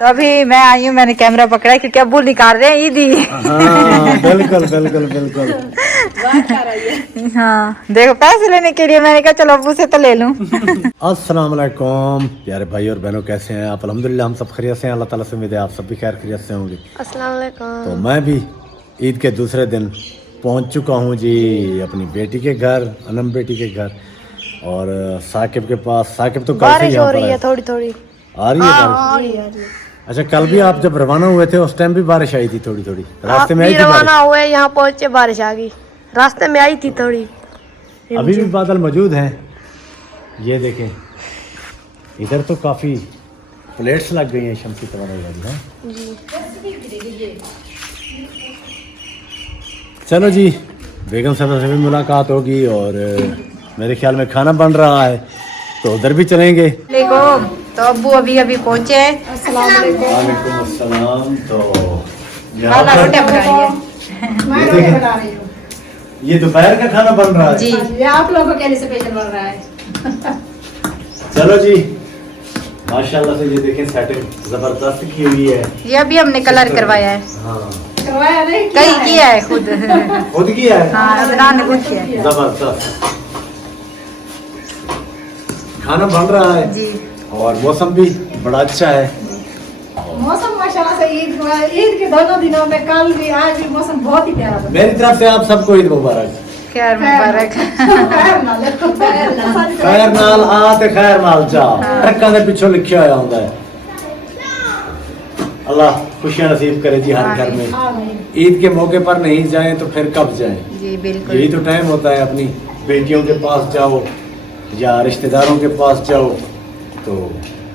तो अभी मैं आई हूँ, मैंने कैमरा पकड़ा है क्योंकि अब्बू निकाल रहे हैं ईदी। हाँ, बिल्कुल बिल्कुल बिल्कुल। हाँ देखो, पैसे लेने के लिए मैंने कहा चलो अब्बू से तो ले लूँ। अस्सलाम वालेकुम प्यारे भाई और बहनों, कैसे हैं आप? अल्हम्दुलिल्लाह हम सब खैरियत से हैं। अल्लाह ताला से उम्मीद है आप सब भी खैर खैरियत से होंगे। अस्सलाम वालेकुम। तो मैं भी ईद के दूसरे दिन पहुंच चुका हूं जी अपनी बेटी के घर, अनम बेटी के घर, और साकिब के पास। साकिब तो कल से बारिश यहाँ हो पर रही है, है। थोड़ी थोड़ी आ रही है बारिश? अच्छा, कल भी आप जब रवाना हुए थे उस टाइम भी बारिश आई थी थोड़ी थोड़ी? रास्ते में आई थी रवाना बारिश? हुए, यहाँ पहुंचे बारिश आ गई, रास्ते में आई थी थोड़ी। अभी भी बादल मौजूद हैं, ये देखें। इधर तो काफ़ी प्लेट्स लग गई हैं शम्सी तवानाई वाली। हैं चलो जी, बेगम साहब से भी मुलाकात होगी और मेरे ख्याल में खाना बन रहा है तो उधर भी चलेंगे। तो अब्बू अभी अभी पहुँचे हैं। वालेकुम अस्सलाम। तो खाना रोटी बनाई है ये दोपहर का खाना बन रहा है जी। ये आप लोगों के लिए स्पेशल बन रहा है। चलो जी, माशाल्लाह से ये देखें सेटिंग जबरदस्त की हुई है। ये अभी हमने कलर करवाया है। हाँ, करवाया नहीं कहीं किया है खुद। खुद किया है। हाँ, अदनान ने खुद किया है जबरदस्त खाना बन रहा है जी। और मौसम भी बड़ा अच्छा है। मौसम माशाल्लाह से ईद के दोनों दिनों में, कल भी आज भी मौसम बहुत ही प्यारा बना। मेरी तरफ से आप सबको ईद मुबारक। खैर मुबारक। खैर नाल, खैर नाल आ ते खैर नाल जा, ट्रक्कां दे पिछों लिखिया होया हुंदा है। अल्लाह खुशियां नसीब करे जी हर घर में। हाँ भाई। ईद के मौके पर नहीं जाएं तो फिर कब जाएं? जी बिल्कुल। यही तो टाइम होता है, अपनी बेटियों के पास जाओ या रिश्तेदारों के पास जाओ। तो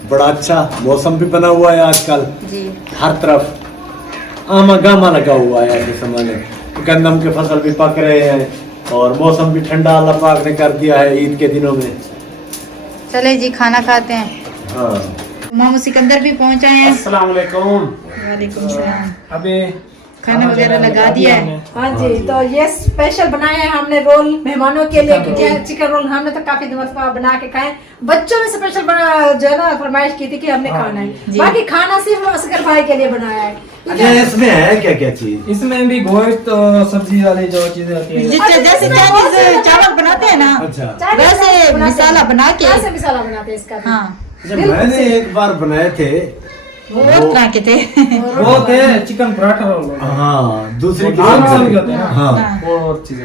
बड़ा अच्छा मौसम भी बना हुआ है आजकल, जी हर तरफ आमा गामा लगा हुआ है। ऐसे समय में गंदम के फसल भी पक रहे हैं और मौसम भी ठंडा अल्लाह पाक ने कर दिया है ईद के दिनों में। चले जी खाना खाते हैं। हाँ, मोहम्मद सिकंदर भी पहुंच आए हैं। अस्सलाम वालेकुम। वालेकुम सलाम। अभी खाना वगैरह लगा दिया है। हाँ जी, तो ये स्पेशल बनाए हैं हमने रोल मेहमानों के लिए, क्योंकि चिकन रोल हमने तो काफी दिनों बना के खाए। बच्चों ने स्पेशल बना जो है ना फरमाइश की थी कि हमने खाना है। बाकी खाना सिर्फ असगर भाई के लिए बनाया है। अच्छा इसमें है क्या क्या चीज? इसमें भी गोश्त और सब्जी वाली जो चीजें होती है। जैसे चाइनीज चावल बनाते हैं ना, अच्छा, वैसे मसाला बना के। वैसे मसाला बनाते हैं इसका भी। हाँ, जब मैंने एक बार बनाए थे वो तरह के थे। वो थे चिकन पराठा रोल। हाँ, दूसरी आम किस्म के होते हैं ना। हाँ, वो और चीजें।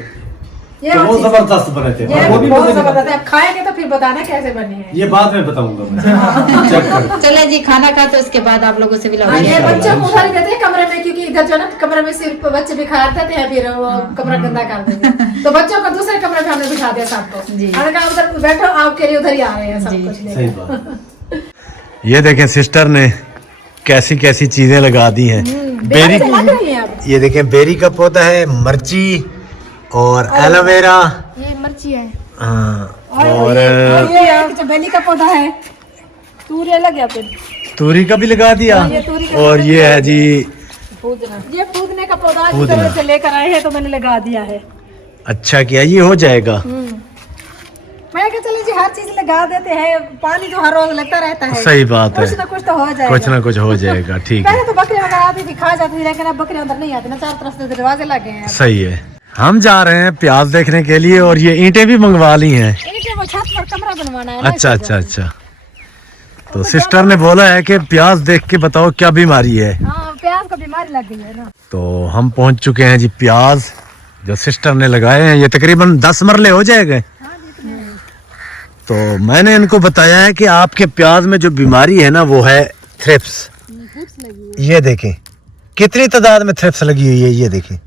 ये तो वो और चीज़- जबरदस्त बने थे। ये वो भी बहुत मजे के जबरदस्त है। आप खाएंगे तो फिर बताना कैसे बने हैं। ये बाद में बताऊंगा मैं। चेक करो। चले जी खाना खाते, उसके बाद आप लोगों से भी हाँ, ये इंशाल्लाह, बच्चों को उठा देते हैं कमरे में, क्योंकि इधर जो ना कमरे में सिर्फ बच्चे भी खा देते हैं, फिर वो कमरा गंदा कर देते हैं। तो बच्चों को दूसरे कमरे में हमने बिठा दिया सबको। जी। हमने कहा उधर बैठो, आपके लिए उधर ही आ रहे हैं सब जी, कुछ सही लेकर। बात। ये देखें सिस्टर ने कैसी कैसी चीजें लगा दी हैं। बेरी, बेरी लग रही है अब। ये देखें बेरी का पौधा है, मिर्ची और एलोवेरा। ये मिर्ची है। हाँ, और ये चमेली का पौधा है, तूरी अलग है फिर। तूरी का भी लगा दिया। और ये है जी ये फूदने का पौधा है, फूदना। जिधर से लेकर आए हैं तो मैंने लगा दिया है। अच्छा किया, ये हो जाएगा। मैं क्या, चलिए जी हर चीज लगा देते हैं, पानी जो हर रोज लगता रहता है। सही बात है, कुछ ना कुछ तो हो जाएगा। कुछ ना कुछ हो जाएगा। ठीक है, पहले तो बकरियां वगैरह आती थी, खा जाती थी, लेकिन अब बकरियां अंदर नहीं आती ना, चारों तरफ से दरवाजे लगे हैं। सही है। हम जा रहे हैं प्याज देखने के लिए और ये ईंटें भी मंगवा ली हैं। इनके वो छत पर कमरा बनवाना है ना, अच्छा इस अच्छा अच्छा। तो सिस्टर ने बोला है कि प्याज देख के बताओ क्या बीमारी है। वजह। हाँ, प्याज को बीमारी लग गई है ना। तो हम पहुंच चुके हैं जी, प्याज जो सिस्टर ने लगाए हैं ये तकरीबन 10 मरले हो जाएंगे। तो मैंने इनको बताया है कि आपके प्याज में जो बीमारी है ना वो है थ्रिप्स। ये देखें कितनी तादाद में थ्रिप्स लगी हुई है। ये देखें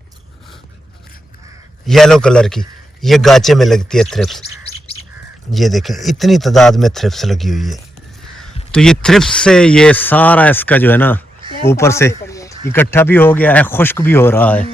येलो कलर की, ये गाचे में लगती है थ्रिप्स। ये देखें इतनी तादाद में थ्रिप्स लगी हुई है। तो ये थ्रिप्स से ये सारा इसका जो है ना ऊपर से इकट्ठा भी हो गया है, खुश्क भी हो रहा है।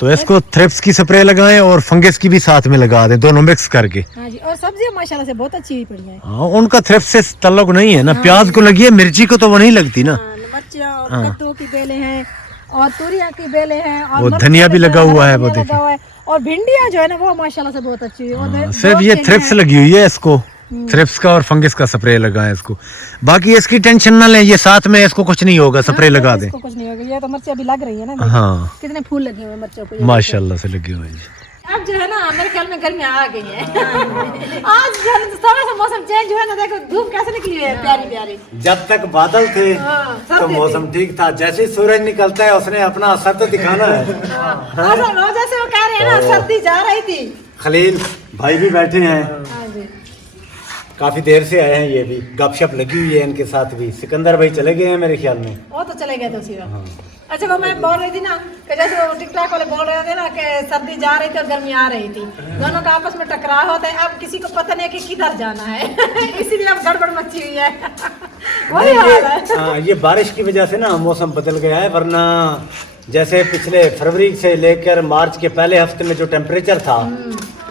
तो इसको थ्रिप्स की स्प्रे लगाएं और फंगस की भी साथ में लगा दें, दोनों मिक्स करके। हाँ जी, और सब्जियां माशाल्लाह से बहुत अच्छी हुई पड़ी हैं। हाँ, उनका थ्रिप्स से ताल्लुक नहीं है ना, प्याज को लगी है, मिर्ची को तो वो नहीं लगती ना। मिर्चियां और कद्दू की बेलें हैं और तूरियां की बेलें हैं और वो मरचा धनिया भी लगा हुआ है, वो धनिया देखिए। लगा हुआ है। और भिंडियां जो है ना वो माशाल्लाह से बहुत अच्छी है। और सिर्फ ये थ्रिप्स लगी हुई है इसको। थ्रिप्स का और फंगस का स्प्रे लगाएं इसको। बाकी इसकी टेंशन ना लें, ये साथ में इसको कुछ नहीं होगा, स्प्रे लगा दें। इसको कुछ नहीं होगा, ये तो मिर्ची अभी लग रही है ना, हाँ कितने फूल लगे हुए हैं मिर्चों को, माशाल्लाह से लगे हुए हैं। अब जो है ना मेरे ख्याल में गर्मी आ गई है। आज जो है थोड़ा सा मौसम चेंज हुआ ना, देखो धूप कैसे निकली है प्यारी प्यारी। जब तक बादल थे तो सर्दी मौसम ठीक था, जैसे ही सूरज निकलता है उसने अपना असर तो दिखाना है। जैसे वो कह रहे हैं ना सर्दी जा रही थी। खलील भाई भी बैठे हैं, हाँ जी, काफी देर से आए हैं, ये भी गपशप लगी हुई है इनके साथ भी। सिकंदर भाई चले गए हैं मेरे ख्याल में, वो तो चले गए थे उसी वक्त। अच्छा वो मैं बोल रही थी ना कि जैसे वो टिकटॉक वाले बोल रहे थे ना कि सर्दी जा रही थी और गर्मी आ रही थी, दोनों का आपस में टकराव होता है। अब किसी को पता नहीं है कि किधर जाना है। इसीलिए अब गड़बड़ मची हुई है। वही हाल है। हाँ, ये बारिश की वजह से ना मौसम बदल गया है, वरना जैसे पिछले फरवरी से लेकर मार्च के पहले हफ्ते में जो टेम्परेचर था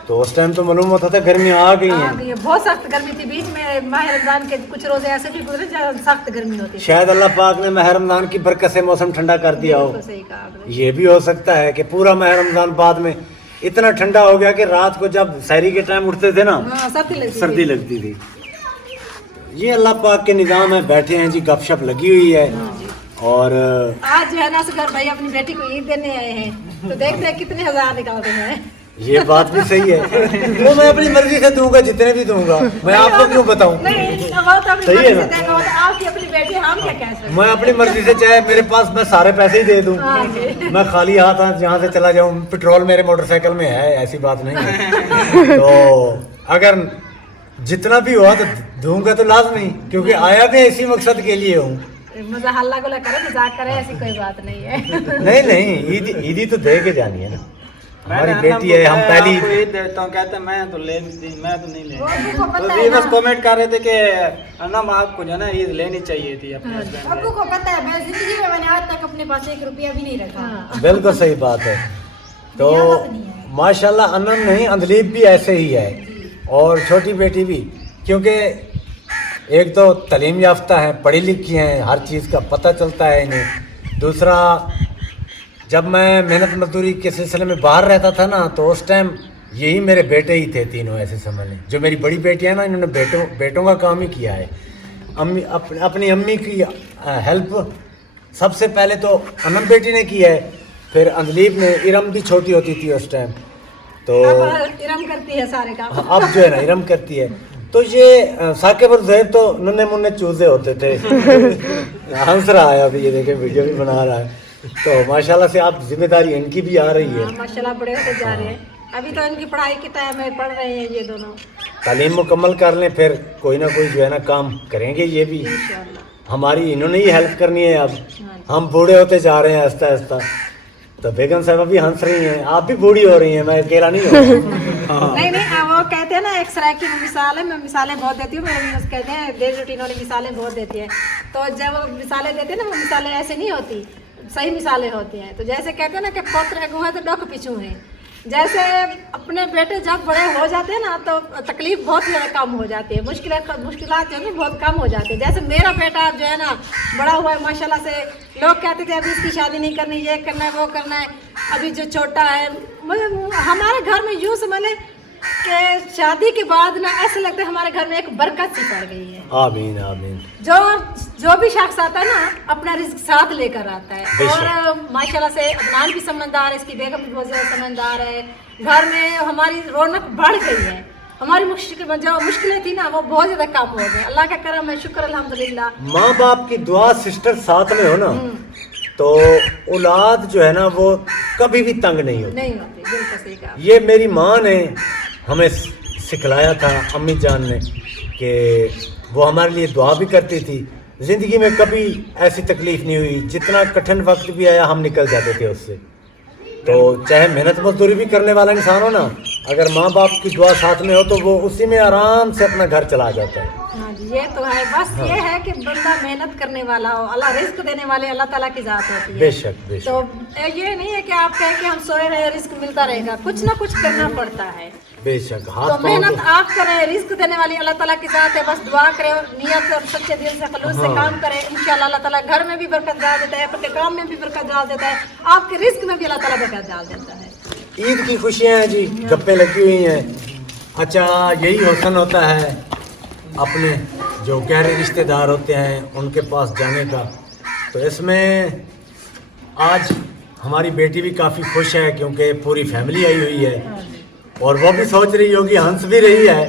तो उस टाइम तो मालूम होता था गर्मी आ गई है। ये बहुत सख्त गर्मी थी, बीच में माह रमजान के कुछ रोजे ऐसे भी गुजरे जहाँ सख्त गर्मी होती थी। शायद अल्लाह पाक ने माह रमजान की बरकत से मौसम ठंडा कर दिया हो। तो सही कहा आपने। ये भी हो सकता है कि पूरा माह रमजान बाद में इतना ठंडा हो गया कि रात को जब सहरी के टाइम उठते थे ना हाँ, सर्दी लगती थी। ये अल्लाह पाक के निज़ाम है, बैठे हैं जी, गपशप लगी हुई है। और आज जो है ना असगर भाई अपनी बेटी को ईद देने आए हैं, तो देखते हैं कितने हजार निकालते हैं। ये बात भी सही है, वो मैं अपनी मर्जी से दूंगा, जितने भी दूंगा, मैं आपको क्यों बताऊं। नहीं वो तो अपनी सही है मर्जी ना? से देगा, वो तो आपकी अपनी बेटी है, हम क्या कह सकते हैं। मैं अपनी मर्जी से, चाहे मेरे पास मैं सारे पैसे ही दे दूं, हाँ जी। मैं खाली हाथ जहाँ से चला जाऊं, पेट्रोल मेरे मोटरसाइकिल में है, ऐसी बात नहीं है। तो अगर जितना भी हुआ तो दूंगा तो लाजमी, क्योंकि आया भी इसी मकसद के लिए हूँ। मजा हल्ला गुल्ला करे, मजाक करे, ऐसी कोई बात नहीं है। नहीं नहीं, ईदी तो दे के जानी है ना, हमारी बेटी है। हम पहली ईद देता हूँ, कहते मैं तो नहीं ले। वो उनको तो पता ये है बस ना, कमेंट कर रहे थे कि अनम आपको जो है ना ईद लेनी चाहिए थी अपने हस्बैंड अब्बू को पता है, मैं जिंदगी में मैंने आज तक अपने पास 1 रुपया भी नहीं रखा। हाँ। बिल्कुल सही बात है। तो माशाल्लाह अनम नहीं, अंदलीब भी ऐसे ही है, और छोटी बेटी भी, क्योंकि एक तो तालीम याफ्ता है, पढ़ी लिखी हैं, हर चीज़ का पता चलता है इन्हें। दूसरा, जब मैं मेहनत मजदूरी के सिलसिले में बाहर रहता था ना, तो उस टाइम यही मेरे बेटे ही थे तीनों, ऐसे समझ लें। जो मेरी बड़ी बेटी है ना, इन्होंने बेटों का काम ही किया है। अपनी अम्मी की हेल्प सबसे पहले तो अनम बेटी ने की है, फिर अंदलीब ने। इरम भी छोटी होती थी उस टाइम, तो अब इरम करती है सारे काम। अब जो है ना इरम करती है। तो ये साकिब और ज़ैब तो नन्हे मुन्ने चूजे होते थे। हंस रहा है अभी, ये देखे वीडियो भी बना रहा है। तो माशाल्लाह से आप जिम्मेदारी इनकी भी आ रही है। हाँ, माशाल्लाह बड़े होते जा रहे हैं। अभी तो इनकी पढ़ाई के टाइम में पढ़ रहे हैं ये दोनों। तालीम मुकम्मल कर लें, फिर कोई ना कोई जो है ना काम करेंगे ये भी। हमारी इन्होंने ही हेल्प करनी है। अब हम बूढ़े होते जा रहे हैं आहिस्ता आहिस्ता। तो बेगम साहब भी हंस रही हैं, आप भी बूढ़ी हो रही हैं, मैं अकेला नहीं हूँ। नहीं नहीं, वो कहते हैं ना एक सराय की मिसाल है, मैं मिसालें बहुत देती हूँ। मेरे भी कहते हैं डेली रूटीन वाली मिसालें बहुत देती है। तो जब वो मिसालें देते हैं ना, वो मिसालें ऐसे नहीं होती, सही मिसालें होती हैं। तो जैसे कहते हैं ना कि पत्र अगू है तो डॉक पीछू है, जैसे अपने बेटे जब बड़े हो जाते हैं ना तो तकलीफ बहुत ज़्यादा कम हो जाती है, मुश्किलात जो है ना बहुत कम हो जाती है। जैसे मेरा बेटा जो है ना बड़ा हुआ है माशाल्लाह से, लोग कहते थे अभी इसकी शादी नहीं करनी, ये करना है वो करना है, अभी जो छोटा है। मतलब हमारे घर में यूँ समझ लें कि शादी के बाद ना ऐसे लगता है हमारे घर में एक बरकत सी पड़ गई है। आमीन आमीन। जो भी शख्स आता है ना अपना रिस्क साथ लेकर आता है। और माशाल्लाह से अदनान भी समझदार है, इसकी बेगम भी बहुत ज़्यादा समझदार है। घर में हमारी रौनक बढ़ गई है, हमारी जो मुश्किलें थी ना वो बहुत ज़्यादा कम हो गई। अल्लाह का करम है, शुक्र अल्हम्दुलिल्लाह। माँ बाप की दुआ सिस्टर साथ में हो ना, तो औलाद जो है ना वो कभी भी तंग नहीं होती। नहीं होती, बिल्कुल सही कहा। ये मेरी माँ ने हमें सिखलाया था, अम्मी जान ने, कि वो हमारे लिए दुआ भी करती थी। ज़िंदगी में कभी ऐसी तकलीफ़ नहीं हुई, जितना कठिन वक्त भी आया हम निकल जाते थे उससे। तो चाहे मेहनत मजदूरी भी करने वाला इंसान हो ना, अगर माँ बाप की दुआ साथ में हो तो वो उसी में आराम से अपना घर चला जाता है। हाँ जी, ये तो है। बस ये है कि बंदा मेहनत करने वाला हो, अल्लाह रिस्क देने वाले अल्लाह ताला की जात होती है। बेशक बेशक। तो ये नहीं है कि आप कहें कि हम सोए रहे रिस्क मिलता रहेगा, कुछ ना कुछ करना पड़ता है। बेशक तो हाथ मेहनत आप करें, रिस्क देने वाली अल्लाह ताला की जात है। बस दुआ करें और नियत और सच्चे दिल से खलूस से काम करें, इंशाल्लाह अल्लाह ताला घर में भी बरकत डाल देता है, आपके काम में भी बरकत डाल देता है, आपके रिस्क में भी अल्लाह ताला बरकत डाल देता है। ईद की खुशियाँ हैं जी, गप्पे लगी हुई हैं। अच्छा, यही हुस्न होता है अपने जो गहरे रिश्तेदार होते हैं उनके पास जाने का। तो इसमें आज हमारी बेटी भी काफ़ी खुश है क्योंकि पूरी फैमिली आई हुई है, और वो भी सोच रही होगी, हंस भी रही है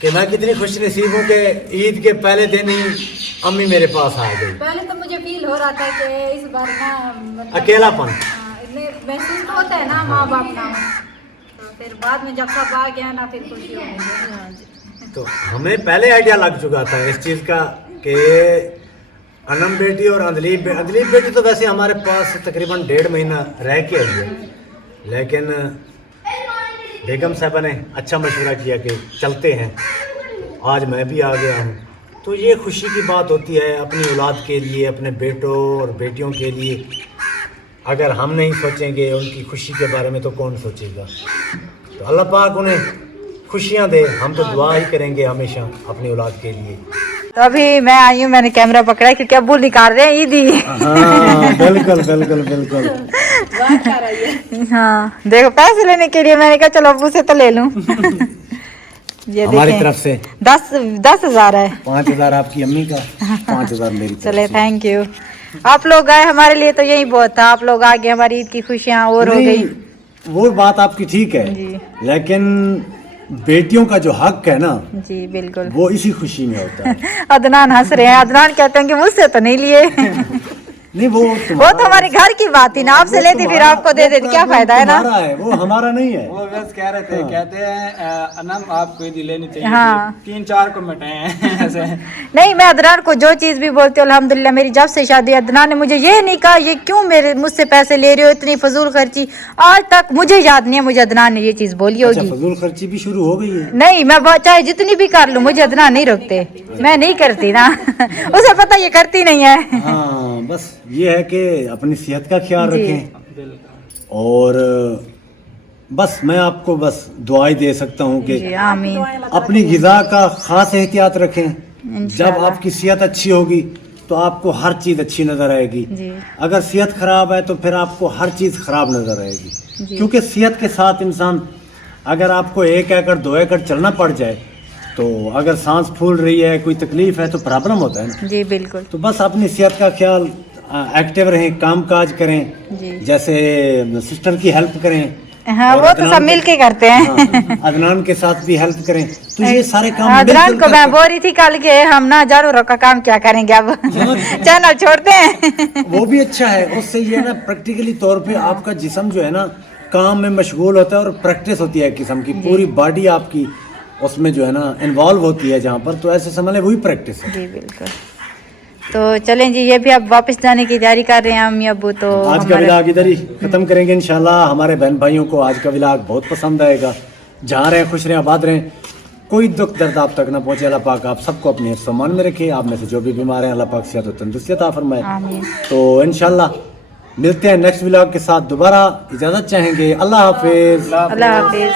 कि मैं कितनी खुश नसीब हूँ कि ईद के पहले दिन ही अम्मी मेरे पास आ गई। पहले तो मुझे फील हो रहा था कि इस बार ना मतलब अकेलापन इतने महसूस तो होता है ना माँ बाप ना, तो फिर बाद में जब सब आ गया ना फिर खुशी हो गई। तो हमें पहले आइडिया लग चुका था इस चीज़ का कि अनम बेटी और अंदलीब बेटी तो वैसे हमारे पास तकरीबन 1.5 महीना रह के आई है, लेकिन बेगम साहबा ने अच्छा मशवरा किया कि चलते हैं, आज मैं भी आ गया हूँ। तो ये खुशी की बात होती है अपनी औलाद के लिए, अपने बेटों और बेटियों के लिए। अगर हम नहीं सोचेंगे उनकी खुशी के बारे में तो कौन सोचेगा। तो अल्लाह पाक उन्हें खुशियाँ दे, हम तो दुआ ही करेंगे हमेशा अपनी औलाद के लिए। तो अभी मैं आई हूँ, मैंने कैमरा पकड़ा है क्योंकि अब्बू निकाल रहे हैं ईदी। हाँ बिल्कुल बिल्कुल बिल्कुल। हाँ देखो, पैसे लेने के लिए मैंने कहा चलो अब्बू से तो ले लूं। ये हमारी देखें, तरफ से 10,000 है। 5,000 आपकी अम्मी का, 5,000 मेरी तरफ चले से। Thank you. आप लोग आए हमारे लिए तो यही बहुत था, आप लोग आ गए, हमारी ईद की खुशियाँ और हो नहीं, गई। वो बात आपकी ठीक है, जी। लेकिन बेटियों का जो हक है ना जी बिल्कुल। वो इसी खुशी में होता है। अदनान हंस रहे हैं, अदनान कहते हैं कि मुझसे तो नहीं लिए। नहीं वो तो हमारे घर की बात थी ना, आपसे लेती फिर आपको दे देती, क्या फायदा है ना। है वो हमारा नहीं है। वो बस कह रहे थे, कहते हैं अनम आपको ईद लेनी चाहिए। हाँ। 3-4 को मिटाए हैं ऐसे। नहीं, मैं अदनान को जो चीज़ भी बोलती हूँ अल्हम्दुलिल्लाह, मेरी जब से शादी, अदनान ने मुझे ये नहीं कहा ये क्यों मुझसे पैसे ले रहे हो, इतनी फजूल खर्ची। आज तक मुझे याद नहीं है मुझे अदनान ने ये चीज़ बोली अच्छा, होगी। फजूल खर्ची भी शुरू हो गई है। नहीं, मैं चाहे जितनी भी कर लूँ, मुझे अदनान नहीं रोकते, मैं नहीं करती ना। उसे पता ये करती नहीं है। हाँ बस ये है कि अपनी सेहत का ख्याल जी। रखें, और बस मैं आपको बस दुआई दे सकता हूँ कि जी आमीन। अपनी गिज़ा का खास एहतियात रखें। जब आपकी सेहत अच्छी होगी तो आपको हर चीज़ अच्छी नज़र आएगी। जी। अगर सेहत ख़राब है तो फिर आपको हर चीज़ ख़राब नज़र आएगी, जी। क्योंकि सेहत के साथ इंसान, अगर आपको 1 एकड़ 2 एकड़ चलना पड़ जाए तो अगर सांस फूल रही है, कोई तकलीफ है तो प्रॉब्लम होता है ना। जी बिल्कुल। तो बस अपनी सेहत का ख्याल, एक्टिव रहें, काम काज करें, जी। जैसे सिस्टर की हेल्प करें। हाँ और वो तो अदनान सब के- मिल के करते हैं। हाँ, अदनान के साथ भी हेल्प करें। तो ये सारे काम अदनान मिलजुल को कर- मैं बोल रही थी कल के हम ना जानवरों का काम क्या करेंगे अब। चैनल छोड़ते हैं। वो भी अच्छा है, उससे ये ना प्रैक्टिकली तौर पे आपका जिस्म जो है ना काम में मशगूल होता है, और प्रैक्टिस होती है एक किस्म की, पूरी बॉडी आपकी उसमें जो है ना इन्वॉल्व होती है जहाँ पर, तो ऐसे समझ लें वही प्रैक्टिस है। जी बिल्कुल। तो चलें जी, ये भी अब वापस जाने की तैयारी कर रहे हैं अम्मी अब्बू। तो आज का हमारे- व्लॉग इधर ही खत्म करेंगे इंशाल्लाह। हमारे बहन भाइयों को आज का व्लॉग बहुत पसंद आएगा। जहाँ रहें खुश रहें, आबाद रहें, कोई दुख दर्द आप तक ना पहुँचे। अल्लाह पाक आप सबको अपने सम्मान में रखे। आप में से जो भी बीमार हैं अल्लाह पाक सेहत और तंदुरुस्ती अता फरमाए। आमीन। तो इंशाल्लाह मिलते हैं नेक्स्ट व्लॉग के साथ दोबारा। इजाज़त चाहेंगे। अल्लाह हाफिज़। अल्लाह हाफिज।